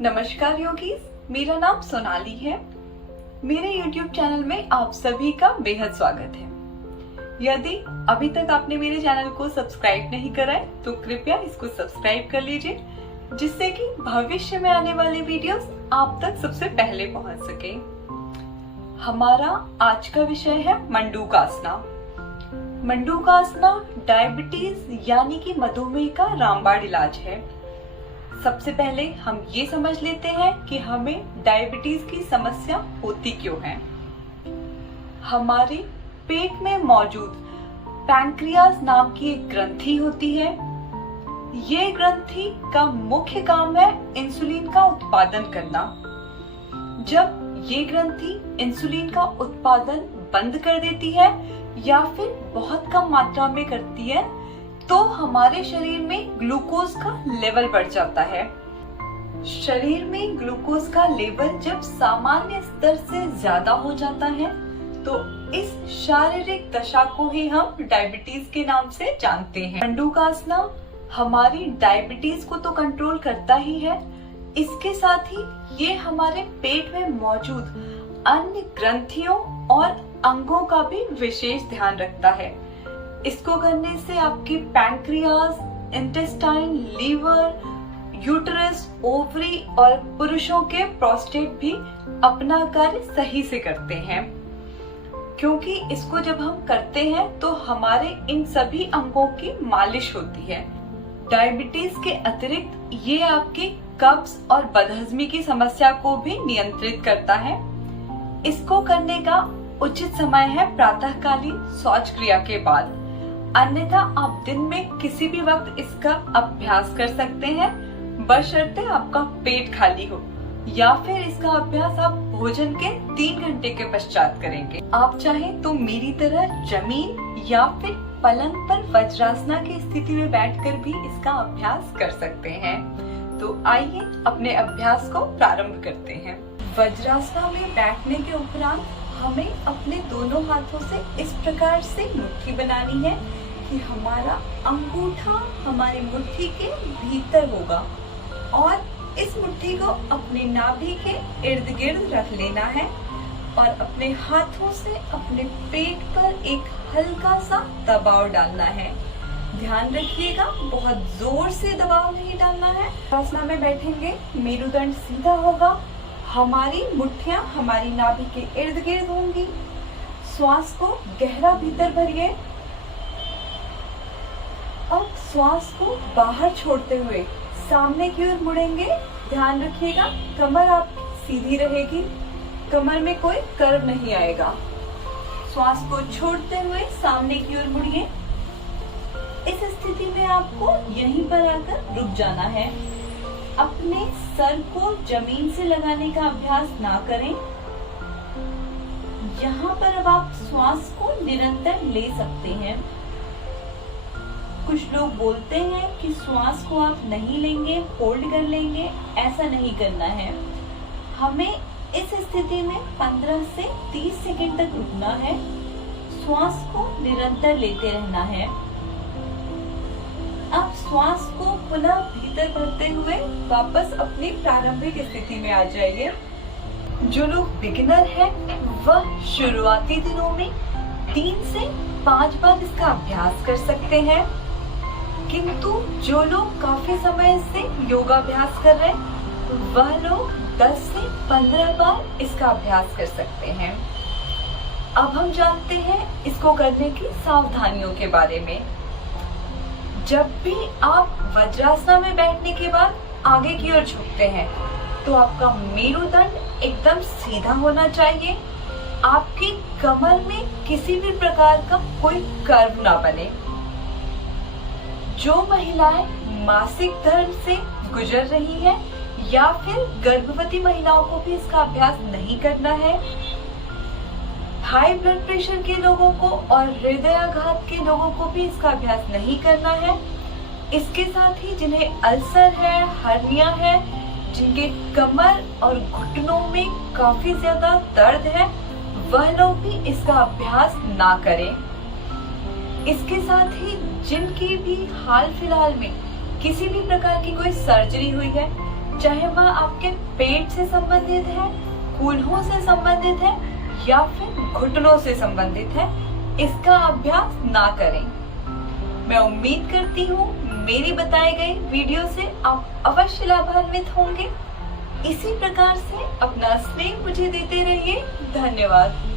नमस्कार योगीज, मेरा नाम सोनाली है। मेरे YouTube चैनल में आप सभी का बेहद स्वागत है। यदि अभी तक आपने मेरे चैनल को सब्सक्राइब नहीं करा है तो कृपया इसको सब्सक्राइब कर लीजिए, जिससे कि भविष्य में आने वाले वीडियोस आप तक सबसे पहले पहुंच सके। हमारा आज का विषय है मंडूकासना। मंडूकासना डायबिटीज यानी कि मधुमेह का रामबाण इलाज है। सबसे पहले हम ये समझ लेते हैं कि हमें डायबिटीज की समस्या होती क्यों है। हमारे पेट में मौजूद पैंक्रियाज नाम की एक ग्रंथि होती है। ये ग्रंथि का मुख्य काम है इंसुलिन का उत्पादन करना। जब ये ग्रंथि इंसुलिन का उत्पादन बंद कर देती है या फिर बहुत कम मात्रा में करती है तो हमारे शरीर में ग्लूकोज का लेवल बढ़ जाता है। शरीर में ग्लूकोज का लेवल जब सामान्य स्तर से ज्यादा हो जाता है तो इस शारीरिक दशा को ही हम डायबिटीज के नाम से जानते हैं। मंडूकासना हमारी डायबिटीज को तो कंट्रोल करता ही है, इसके साथ ही ये हमारे पेट में मौजूद अन्य ग्रंथियों और अंगों का भी विशेष ध्यान रखता है। इसको करने से आपकी pancreas, intestine, liver, uterus, ovary और पुरुषों के प्रोस्टेट भी अपना कार्य सही से करते हैं। क्योंकि इसको जब हम करते हैं तो हमारे इन सभी अंगों की मालिश होती है। डायबिटीज के अतिरिक्त ये आपकी कब्ज और बदहजमी की समस्या को भी नियंत्रित करता है। इसको करने का उचित समय है प्रातःकालीन शौच क्रिया के बाद, अन्यथा आप दिन में किसी भी वक्त इसका अभ्यास कर सकते हैं, बशर्ते आपका पेट खाली हो, या फिर इसका अभ्यास आप भोजन के 3 घंटे के पश्चात करेंगे। आप चाहें तो मेरी तरह जमीन या फिर पलंग पर वज्रासना की स्थिति में बैठकर भी इसका अभ्यास कर सकते हैं। तो आइए अपने अभ्यास को प्रारंभ करते हैं। वज्रासना में बैठने के उपरांत हमें अपने दोनों हाथों से इस प्रकार से मुट्ठी बनानी है कि हमारा अंगूठा हमारी मुट्ठी के भीतर होगा और इस मुट्ठी को अपनी नाभि के इर्द गिर्द रख लेना है और अपने हाथों से अपने पेट पर एक हल्का सा दबाव डालना है। ध्यान रखिएगा, बहुत जोर से दबाव नहीं डालना है। वज्रासना में बैठेंगे, मेरुदंड सीधा होगा, हमारी मुट्ठियां हमारी नाभि के इर्द गिर्द होंगी। श्वास को गहरा भीतर भरिए और श्वास को बाहर छोड़ते हुए सामने की ओर मुड़ेंगे। ध्यान रखिएगा, कमर आपकी सीधी रहेगी, कमर में कोई कर्व नहीं आएगा। श्वास को छोड़ते हुए सामने की ओर मुड़िए। इस स्थिति में आपको यहीं पर आकर रुक जाना है। अपने सर को जमीन से लगाने का अभ्यास ना करें। यहाँ पर अब आप श्वास को निरंतर ले सकते हैं। कुछ लोग बोलते हैं कि श्वास को आप नहीं लेंगे, होल्ड कर लेंगे। ऐसा नहीं करना है। हमें इस स्थिति में 15 से 30 सेकंड तक रुकना है। श्वास को निरंतर लेते रहना है। आप श्वास को पुनः भीतर भरते हुए वापस अपनी प्रारंभिक स्थिति में आ जाइए। जो लोग बिगिनर हैं वह शुरुआती दिनों में 3 से 5 बार इसका अभ्यास कर सकते हैं, किंतु जो लोग काफी समय से योगाभ्यास कर रहे हैं वह लोग 10 से 15 बार इसका अभ्यास कर सकते हैं। अब हम जानते हैं इसको करने की सावधानियों के बारे में। जब भी आप वज्रासना में बैठने के बाद आगे की ओर झुकते हैं तो आपका मेरुदंड एकदम सीधा होना चाहिए। आपकी कमर में किसी भी प्रकार का कोई कर्व ना बने। जो महिलाएं मासिक धर्म से गुजर रही हैं या फिर गर्भवती महिलाओं को भी इसका अभ्यास नहीं करना है। हाई ब्लड प्रेशर के लोगों को और हृदयाघात के लोगों को भी इसका अभ्यास नहीं करना है। इसके साथ ही जिन्हें अल्सर है, हर्निया है, जिनके कमर और घुटनों में काफी ज्यादा दर्द है, वह लोग भी इसका अभ्यास ना करें। इसके साथ ही जिनकी भी हाल फिलहाल में किसी भी प्रकार की कोई सर्जरी हुई है चाहे वह आपके पेट से संबंधित है, कूल्हों से संबंधित है या फिर घुटनों से संबंधित है, इसका अभ्यास ना करें। मैं उम्मीद करती हूँ मेरी बताए गए वीडियो से आप अवश्य लाभान्वित होंगे। इसी प्रकार से अपना स्नेह मुझे देते रहिए। धन्यवाद।